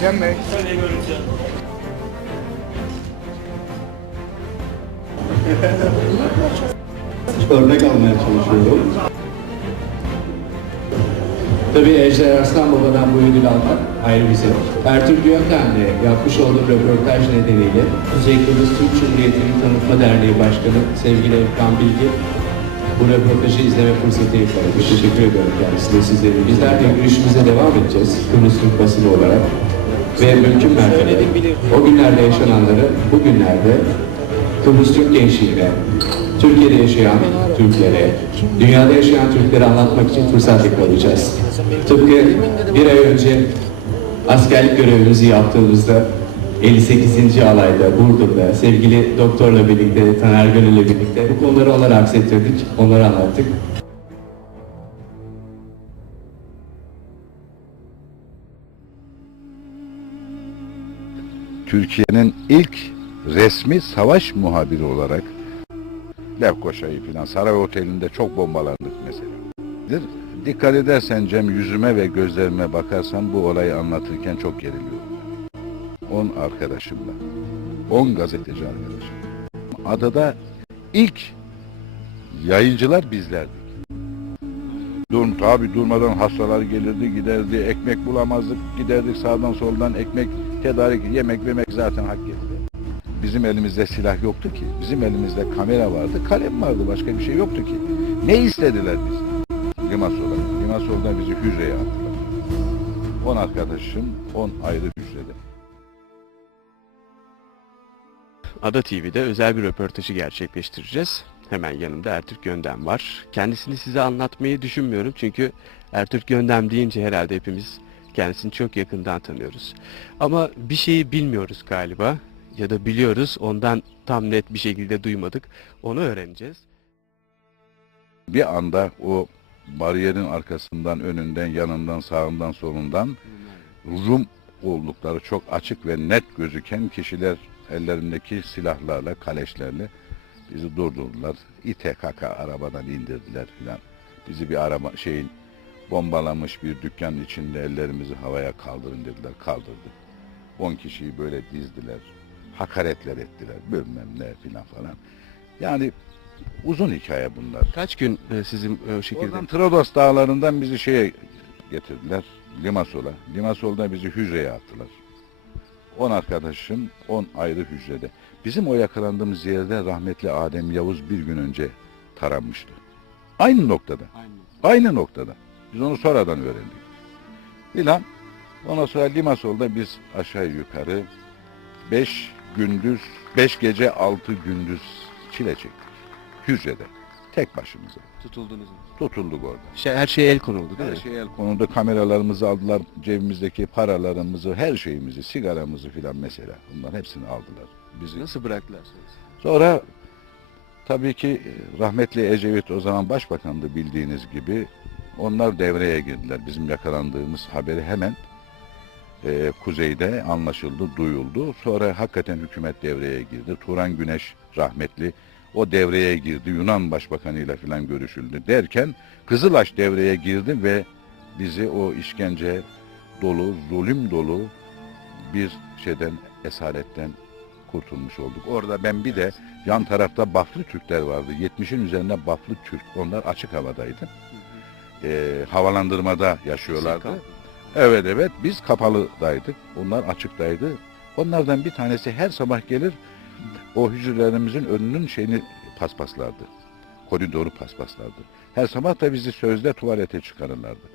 Cem Bey. örnek almaya çalışıyorum. Tabii Ejder Arslan Baba'dan bu ödül almak ayrı bir zevk. Ertuğrul Yöntem'le yapmış olduğum röportaj nedeniyle Kuzey Kıbrıs Türk Cumhuriyeti'nin Tanıtma Derneği Başkanı sevgili Erkan Bilgi bu röportajı izleme fırsatı yakaladı. Teşekkür ediyorum kendisine sizlere. Bizler de yürüyüşümüze devam edeceğiz Kıbrıs Türk basını olarak. Ve mümkün mertebe o günlerde yaşananları bugünlerde Kıbrıs Türk gençliğine, Türkiye'de yaşayan Türklere, dünyada yaşayan Türklere anlatmak için fırsat yakalayacağız. Tıpkı bir ay önce askerlik görevimizi yaptığımızda 58. alayda Burdur'da sevgili doktorla birlikte, Taner Gönül'le birlikte bu konuları onlara aksettirdik, onları anlattık. Türkiye'nin ilk resmi savaş muhabiri olarak Lefkoşa'yı filan Saray Oteli'nde çok bombalandık mesela. Dikkat edersen Cem yüzüme ve gözlerime bakarsan bu olayı anlatırken çok geriliyorum. 10 arkadaşımla, 10 gazeteci arkadaşım. Adada ilk yayıncılar bizlerdik. Dur, tabi durmadan hastalar gelirdi giderdi, ekmek bulamazdık, giderdik sağdan soldan ekmek tedarik, yemek yemek zaten hak etti. Bizim elimizde silah yoktu ki. Bizim elimizde kamera vardı, kalem vardı, başka bir şey yoktu ki. Ne istediler biz? Limasol'a. Limasol'da bizi hücreye attılar. 10 arkadaşım, 10 ayrı hücrede. Ada TV'de özel bir röportajı gerçekleştireceğiz. Hemen yanımda Ertürk Göndem var. Kendisini size anlatmayı düşünmüyorum çünkü Ertürk Göndem deyince herhalde hepimiz kendisini çok yakından tanıyoruz. Ama bir şeyi bilmiyoruz galiba ya da biliyoruz ondan tam net bir şekilde duymadık. Onu öğreneceğiz. Bir anda o bariyerin arkasından, önünden, yanından, sağından, solundan Rum oldukları çok açık ve net gözüken kişiler ellerindeki silahlarla, kaleşlerle bizi durdurdular. İte kaka arabadan indirdiler filan. Bizi bir araba şeyin bombalamış bir dükkanın içinde ellerimizi havaya kaldırın dediler. Kaldırdı. 10 kişiyi böyle dizdiler. Hakaretler ettiler. Bilmem ne filan falan. Yani uzun hikaye bunlar. Kaç gün e, sizin e, şekilde Oradan Trodos dağlarından bizi şeye getirdiler. Limasol'a. Limasol'da bizi hücreye attılar. 10 arkadaşım 10 ayrı hücrede. Bizim o yakalandığımız yerde rahmetli Adem Yavuz bir gün önce taranmıştı. Aynı noktada. Aynı noktada. Biz onu sonradan öğrendik. İlan ondan sonra Limasol'da biz aşağı yukarı 5 gündüz, 5 gece 6 gündüz çile çektik. Hücrede. Tek başımıza. tutuldunuz mu? Tutulduk orada. Şey, her şeye el konuldu değil Her mi? şey el konuda kameralarımızı aldılar, cebimizdeki paralarımızı, her şeyimizi, sigaramızı filan mesela. Bunların hepsini aldılar. Bizi. Nasıl bıraktılar sonra? Sonra tabii ki e, rahmetli Ecevit o zaman başbakandı bildiğiniz gibi. Onlar devreye girdiler. Bizim yakalandığımız haberi hemen e, kuzeyde anlaşıldı, duyuldu. Sonra hakikaten hükümet devreye girdi. Turan Güneş rahmetli o devreye girdi. Yunan başbakanıyla filan görüşüldü derken Kızılaş devreye girdi ve bizi o işkence dolu, zulüm dolu bir şeyden, esaretten kurtulmuş olduk. Orada ben bir de yan tarafta Baflı Türkler vardı. 70'in üzerinde Baflı Türk. Onlar açık havadaydı. Ee, havalandırmada yaşıyorlardı. Evet evet biz kapalıdaydık. Onlar açıktaydı. Onlardan bir tanesi her sabah gelir o hücrelerimizin önünün şeyini paspaslardı. Koridoru paspaslardı. Her sabah da bizi sözde tuvalete çıkarırlardı.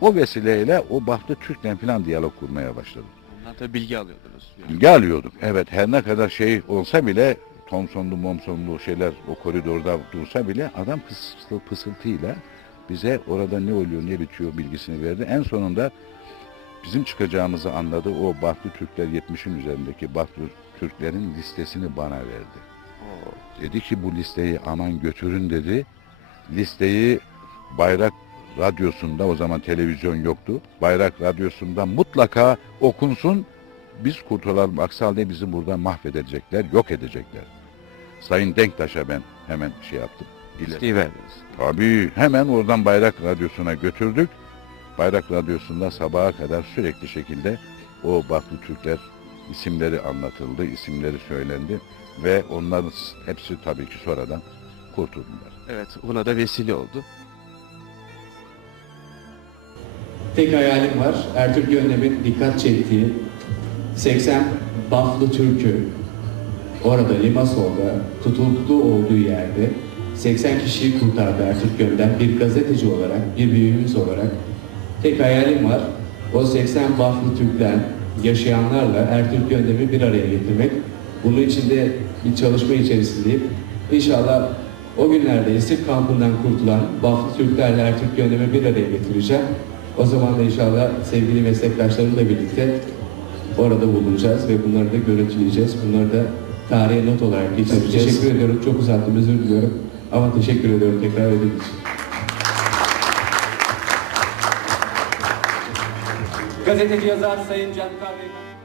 O vesileyle o Bahtı Türk'le falan diyalog kurmaya başladık. Ondan tabii bilgi alıyordunuz. Yani. Bilgi alıyorduk. Evet her ne kadar şey olsa bile Thomsonlu momsonlu şeyler o koridorda dursa bile adam pısıl, pısıltıyla bize orada ne oluyor ne bitiyor bilgisini verdi. En sonunda bizim çıkacağımızı anladı. O Bahtlı Türkler 70'in üzerindeki Bahtlı Türklerin listesini bana verdi. Dedi ki bu listeyi aman götürün dedi. Listeyi Bayrak Radyosu'nda o zaman televizyon yoktu. Bayrak Radyosu'nda mutlaka okunsun. Biz kurtulalım. Aksi halde bizi burada mahvedecekler, yok edecekler. Sayın Denktaş'a ben hemen şey yaptım. Verdiniz. Tabii hemen oradan Bayrak Radyosu'na götürdük. Bayrak Radyosu'nda sabaha kadar sürekli şekilde o Baflı Türkler isimleri anlatıldı, isimleri söylendi ve onların hepsi tabii ki sonradan kurtuldular. Evet, buna da vesile oldu. Tek hayalim var. Ertürk Gönlem'in dikkat çektiği 80 Baflı Türk'ü orada Limasol'da tutuklu olduğu yerde 80 kişiyi kurtardı Ertürk Gönlem. Bir gazeteci olarak, bir büyüğümüz olarak tek hayalim var. O 80 Baflı Türk'ten yaşayanlarla Ertürk Gönlem'i bir araya getirmek. Bunun için de bir çalışma içerisindeyim. İnşallah o günlerde esir kampından kurtulan Baflı Türklerle Ertürk Gönlem'i bir araya getireceğim. O zaman da inşallah sevgili meslektaşlarımla birlikte orada bulunacağız ve bunları da görüntüleyeceğiz. Bunları da tarihe not olarak geçireceğiz. Teşekkür ediyorum. Çok uzattım. Özür diliyorum. Ama teşekkür ediyorum tekrar ödediğiniz için. Gazeteci yazar Sayın Can Kahve